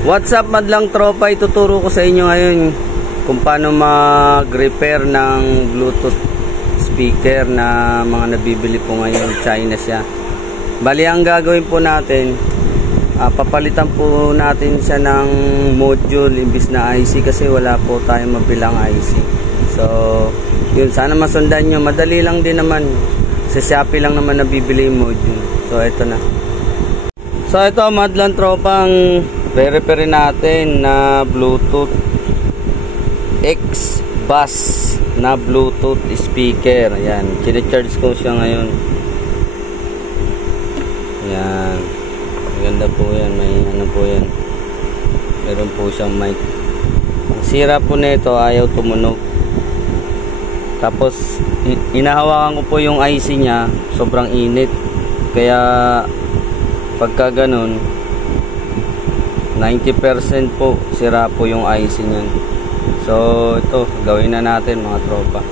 What's up madlang tropa, ituturo ko sa inyo ngayon kung paano mag-repair ng Bluetooth speaker na mga nabibili po ngayon, China siya. Bali ang gagawin po natin, papalitan po natin siya ng module imbis na IC kasi wala po tayong mabilang IC. So yun, sana masundan nyo, madali lang din naman, sa Shopee lang naman nabibili yung module. So ito na. So ito madlang tropa, ang re-repair natin na Bluetooth X bus na Bluetooth speaker. Ayan, chine-charge ko siya ngayon. Ayan, maganda po yan, may ano po yan, meron po siyang mic. Ang sira po nito, ayaw tumunog. Tapos inahawakan ko po yung IC nya, sobrang init, kaya pagka ganun 90% po sira po yung IC niyan. So ito, gawin na natin mga tropa.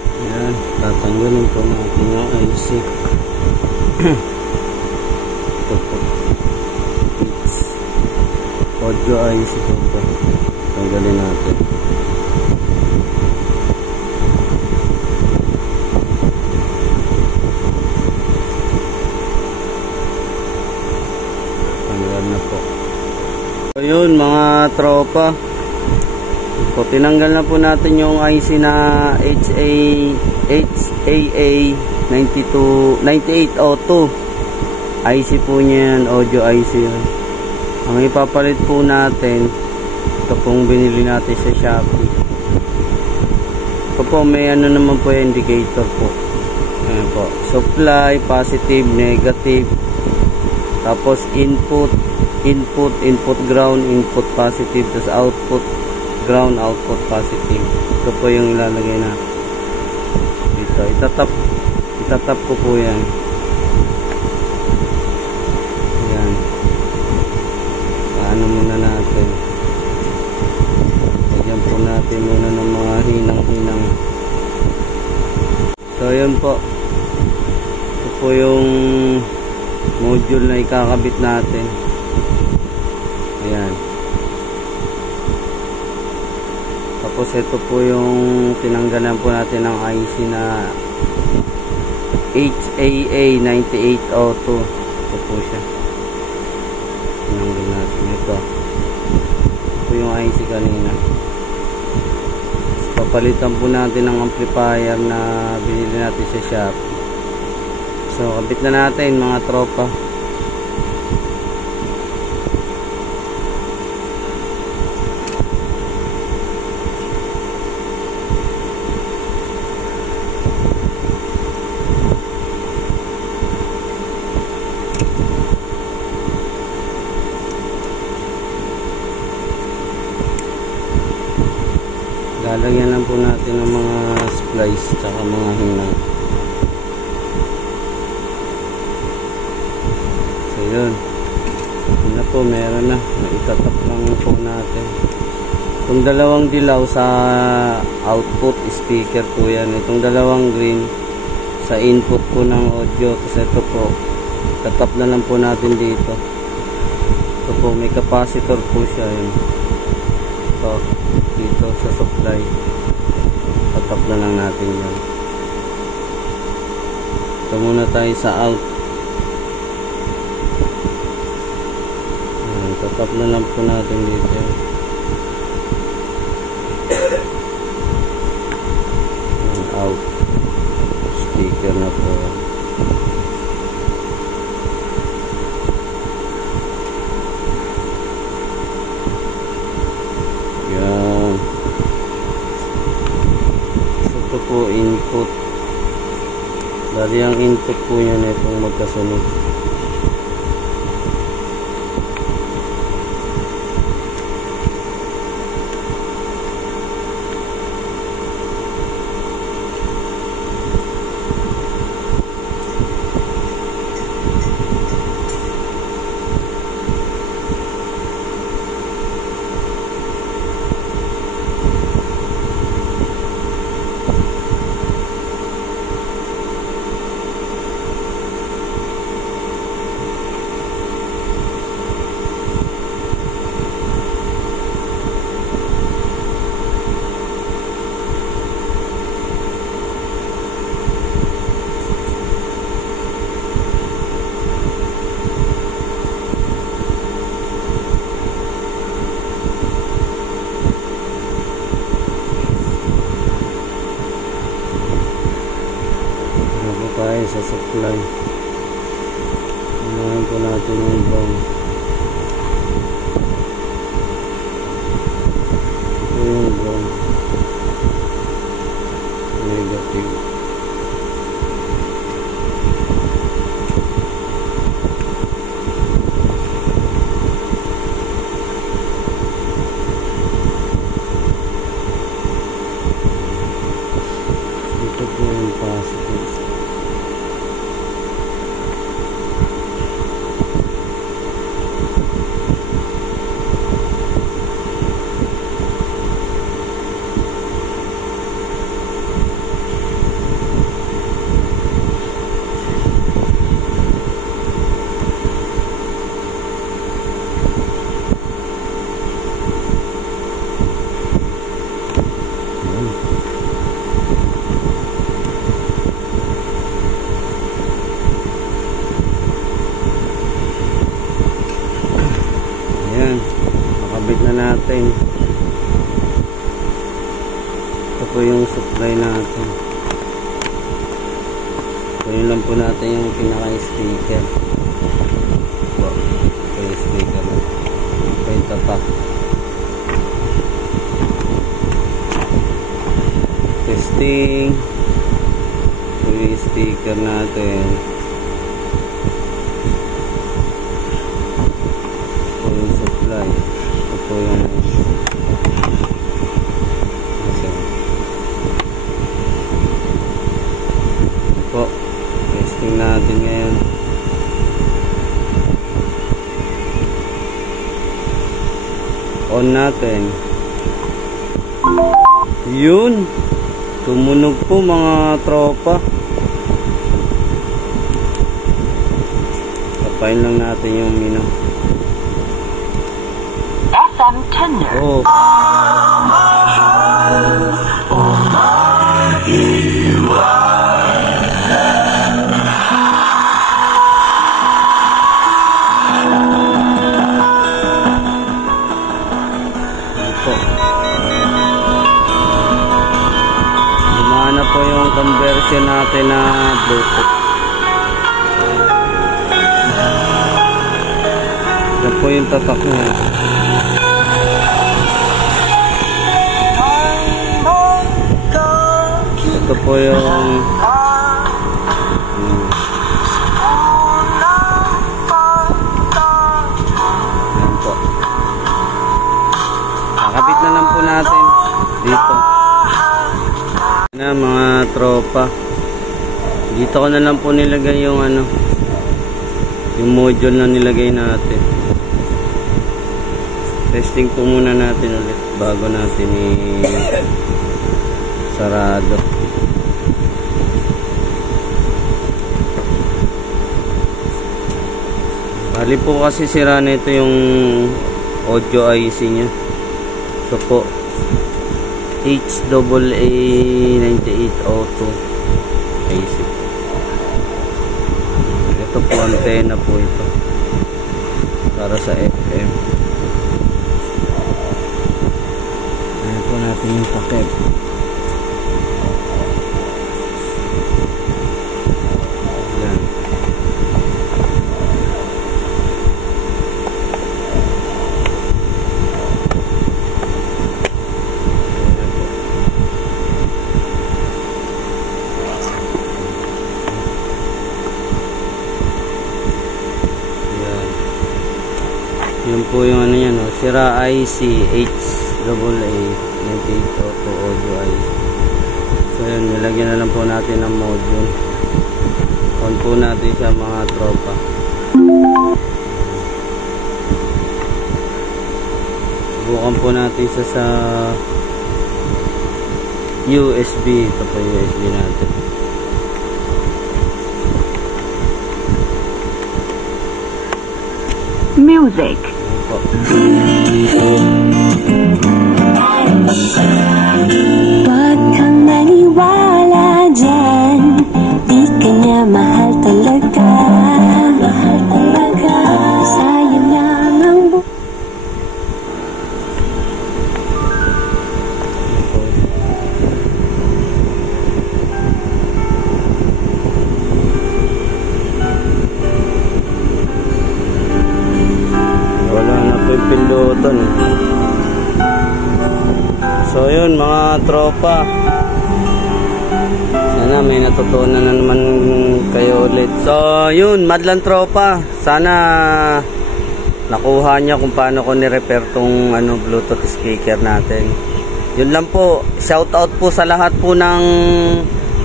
Ayan, tatanggalin po natin yung IC. Ito po, audio IC po. Tanggalin natin. Tanggal na po. So yun mga tropa, so, tinanggal na po natin yung IC na HAA9802 IC po niya yan, audio IC yan. Ang ipapalit po natin, ito pong binili natin sa Shopee. Ito po may ano naman po yung indicator po. Ayan po, supply, positive, negative, tapos input ground, input positive, tapos output ground, output positive. Ito po yung ilalagay na dito. Itatap ko po yan. Yan, paano muna natin, lagyan po natin muna ng mga hinang. So yun po, ito po yung module na ikakabit natin. Ayan. Tapos ito po yung tinanggalan po natin ng IC na HAA9802. Ito po siya. Tinanggal natin ito. Ito yung IC kanina. Tapos papalitan po natin ng amplifier na binili natin sa Shopee. So kabit na natin mga tropa. Lalagyan lang po natin ng mga splice tsaka mga hinang. So yun, yun na po, meron na. Itatap lang po natin itong dalawang dilaw sa output speaker po yan. Itong dalawang green sa input po ng audio. Tapos ito po, tatap na lang po natin dito. Ito po, may capacitor po siya yun. Ito dito sa supply, tatap na lang natin yan. Ito muna tayo sa out. Ayan, tatap na lang po natin dito. Ayan, out speaker na po. Po input, dari ang input po niya na itong magkasunod. tayo sa supply. Unahin po natin yung brown. Ito yung brown. Negative. Ito po yung positive. Ayan, makabit na natin. Ito po yung supply natin. So yun lang po natin yung pinaka-speaker. Ito yung speaker. Ito yung tatak. Testing. Ito yung speaker natin. Ito po yung okay. Ito po, testing natin ngayon. On natin. Yun, tumunog po mga tropa. Tapain lang natin yung mino. FM tender. Oh. Lumana po yung conversion natin na Bluetooth. Yan po yung tatak niya. Ito po yung yan po. Kakabit na lang po natin dito na mga tropa. Dito ko na lang po nilagay yung ano, yung module na nilagay natin. Testing po muna natin ulit bago natin sarado. Bali po kasi sira nito yung audio IC nya. So po HAA9802 IC. Ito po antena po ito para sa FM. Ayan po natin yung paket. Yun po yung ano yan, no? Sira IC HAA9802 audio IC. So yun, nilagyan na lang po natin ng module. On po natin sa mga tropa. Subukan po natin sa USB. Ito po yung USB natin. Music. Huwag kang maniwala dyan, di ka niya mahal talaga. Mahal talaga. Sayang lang ang tropa. Sana may natutunan na naman kayo ulit. So yun, madlang tropa, sana nakuha niya kung paano ko ni-repair tong Bluetooth speaker natin. Yun lang po. Shout out po sa lahat po ng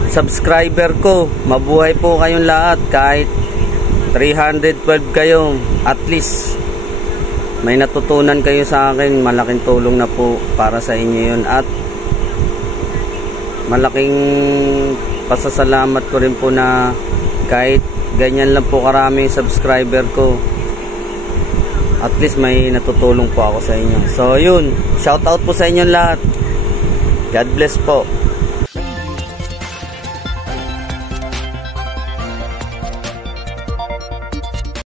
subscriber ko. Mabuhay po kayong lahat. Kahit 312 kayo, at least may natutunan kayo sa akin. Malaking tulong na po para sa inyo yun. At malaking pasasalamat ko rin po na kahit ganyan lang po karami yung subscriber ko, at least may natutulong po ako sa inyo. So yun, shout out po sa inyo lahat. God bless po.